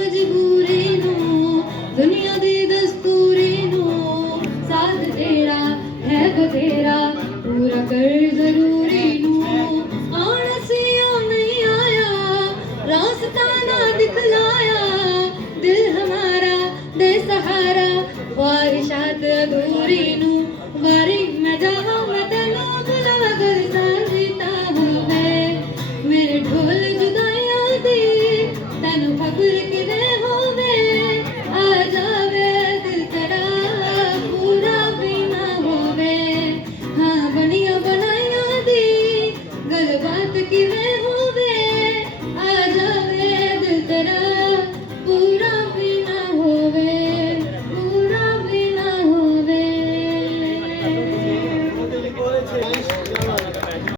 मजबूरी नू दुनिया दी दस्तूरी नू साथ तेरा है बतेरा पूरा कर जरूरी नू आन सिया नहीं आया रास्ता ना दिखलाया दिल हमारा दे सहारा ख्वाहिशात अधूरी नू बारी मैं जावा मैं तेनू बुला कर साजिता हूँ मैं मेरे ढोल जुदाइयां दी तेनू खबर किदे